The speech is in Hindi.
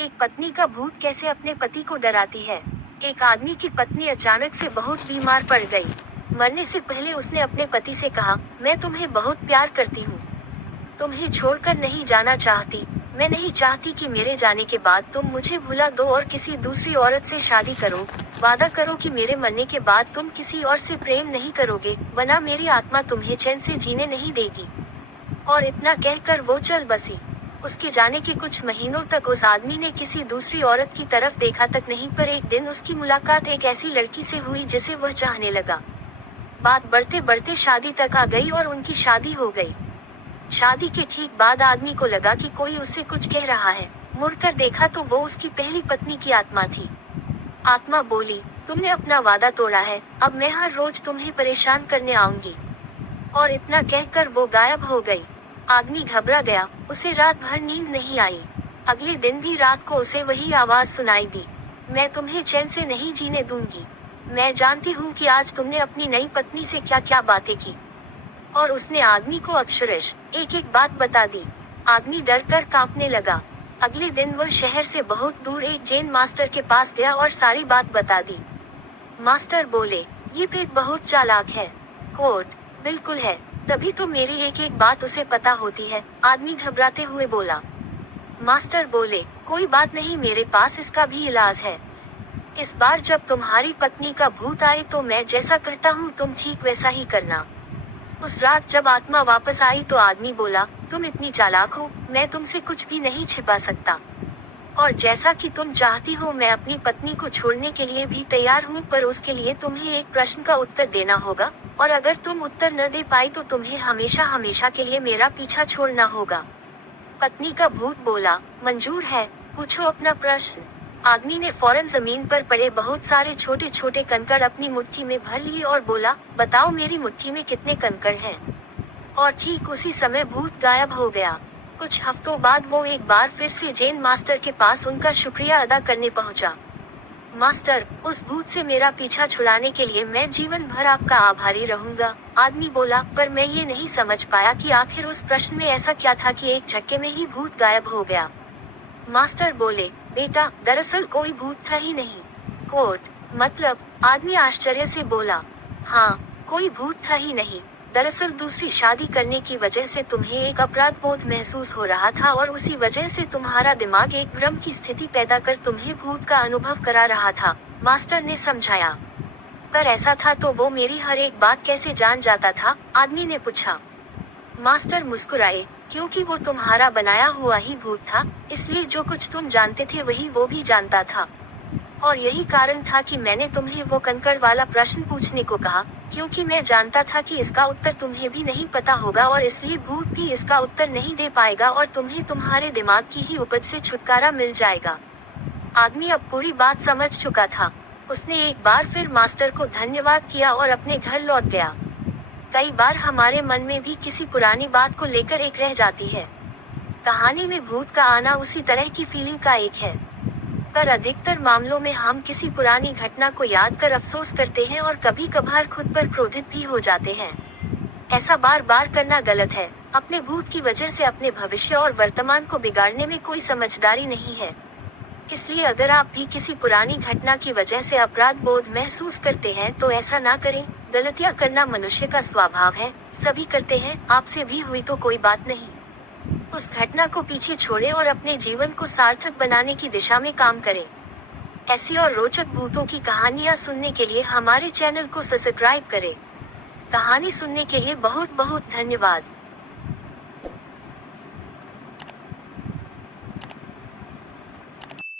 एक पत्नी का भूत कैसे अपने पति को डराती है। एक आदमी की पत्नी अचानक से बहुत बीमार पड़ गई। मरने से पहले उसने अपने पति से कहा, मैं तुम्हें बहुत प्यार करती हूँ, तुम्हें छोड़कर नहीं जाना चाहती। मैं नहीं चाहती कि मेरे जाने के बाद तुम मुझे भुला दो और किसी दूसरी औरत से शादी करो। वादा करो कि मेरे मरने के बाद तुम किसी और से प्रेम नहीं करोगे, वरना मेरी आत्मा तुम्हें चैन से जीने नहीं देगी। और इतना कहकर वो चल बसी। उसके जाने के कुछ महीनों तक उस आदमी ने किसी दूसरी औरत की तरफ देखा तक नहीं, पर एक दिन उसकी मुलाकात एक ऐसी लड़की से हुई जिसे वह चाहने लगा। बात बढ़ते बढ़ते शादी तक आ गई और उनकी शादी हो गई। शादी के ठीक बाद आदमी को लगा कि कोई उससे कुछ कह रहा है। मुड़कर देखा तो वो उसकी पहली पत्नी की आत्मा थी। आत्मा बोली, तुमने अपना वादा तोड़ा है, अब मैं हर रोज तुम्हें परेशान करने आऊंगी। और इतना कहकर वो गायब हो गई। आदमी घबरा गया, उसे रात भर नींद नहीं आई। अगले दिन भी रात को उसे वही आवाज सुनाई दी, मैं तुम्हें चैन से नहीं जीने दूंगी। मैं जानती हूँ कि आज तुमने अपनी नई पत्नी से क्या क्या बातें की। और उसने आदमी को अक्षरश एक एक बात बता दी। आदमी डर कर कांपने लगा। अगले दिन वह शहर से बहुत दूर एक जैन मास्टर के पास गया और सारी बात बता दी। मास्टर बोले, ये प्रेत बहुत चालाक है। कोर्ट, बिल्कुल है, तभी तो मेरी एक एक बात उसे पता होती है। आदमी घबराते हुए बोला। मास्टर बोले, कोई बात नहीं, मेरे पास इसका भी इलाज है। इस बार जब तुम्हारी पत्नी का भूत आए तो मैं जैसा कहता हूँ तुम ठीक वैसा ही करना। उस रात जब आत्मा वापस आई तो आदमी बोला, तुम इतनी चालाक हो, मैं तुमसे कुछ भी नहीं छिपा सकता। और जैसा कि तुम चाहती हो मैं अपनी पत्नी को छोड़ने के लिए भी तैयार हूँ, पर उसके लिए तुम्हें एक प्रश्न का उत्तर देना होगा, और अगर तुम उत्तर न दे पाई तो तुम्हें हमेशा हमेशा के लिए मेरा पीछा छोड़ना होगा। पत्नी का भूत बोला, मंजूर है, पूछो अपना प्रश्न। आदमी ने फौरन जमीन पर पड़े बहुत सारे छोटे छोटे कंकड़ अपनी मुट्ठी में भर लिए और बोला, बताओ मेरी मुट्ठी में कितने कंकड़ हैं। और ठीक उसी समय भूत गायब हो गया। कुछ हफ्तों बाद वो एक बार फिर से जैन मास्टर के पास उनका शुक्रिया अदा करने पहुंचा। मास्टर, उस भूत से मेरा पीछा छुड़ाने के लिए मैं जीवन भर आपका आभारी रहूंगा। आदमी बोला, पर मैं ये नहीं समझ पाया कि आखिर उस प्रश्न में ऐसा क्या था कि एक झटके में ही भूत गायब हो गया। मास्टर बोले, बेटा, दरअसल कोई भूत था ही नहीं। कोर्ट, मतलब? आदमी आश्चर्य से बोला, हाँ, कोई भूत था ही नहीं। दरअसल दूसरी शादी करने की वजह से तुम्हें एक अपराध बोध महसूस हो रहा था और उसी वजह से तुम्हारा दिमाग एक भ्रम की स्थिति पैदा कर तुम्हें भूत का अनुभव करा रहा था। मास्टर ने समझाया। पर ऐसा था तो वो मेरी हर एक बात कैसे जान जाता था? आदमी ने पूछा। मास्टर मुस्कुराए, क्योंकि वो तुम्हारा बनाया हुआ ही भूत था, इसलिए जो कुछ तुम जानते थे वही वो भी जानता था। और यही कारण था कि मैंने तुम्हें वो कंकड़ वाला प्रश्न पूछने को कहा, क्योंकि मैं जानता था कि इसका उत्तर तुम्हें भी नहीं पता होगा और इसलिए भूत भी इसका उत्तर नहीं दे पाएगा और तुम्हें तुम्हारे दिमाग की ही उपज से छुटकारा मिल जाएगा। आदमी अब पूरी बात समझ चुका था। उसने एक बार फिर मास्टर को धन्यवाद किया और अपने घर लौट गया। कई बार हमारे मन में भी किसी पुरानी बात को लेकर एक रह जाती है। कहानी में भूत का आना उसी तरह की फीलिंग का एक है। पर अधिकतर मामलों में हम किसी पुरानी घटना को याद कर अफसोस करते हैं और कभी कभार खुद पर क्रोधित भी हो जाते हैं। ऐसा बार बार करना गलत है। अपने भूत की वजह से अपने भविष्य और वर्तमान को बिगाड़ने में कोई समझदारी नहीं है। इसलिए अगर आप भी किसी पुरानी घटना की वजह से अपराध बोध महसूस करते हैं तो ऐसा ना करें। गलतियां करना मनुष्य का स्वभाव है, सभी करते हैं, आपसे भी हुई तो कोई बात नहीं। उस घटना को पीछे छोड़ें और अपने जीवन को सार्थक बनाने की दिशा में काम करें। ऐसी और रोचक भूतों की कहानियां सुनने के लिए हमारे चैनल को सब्सक्राइब करें। कहानी सुनने के लिए बहुत बहुत धन्यवाद।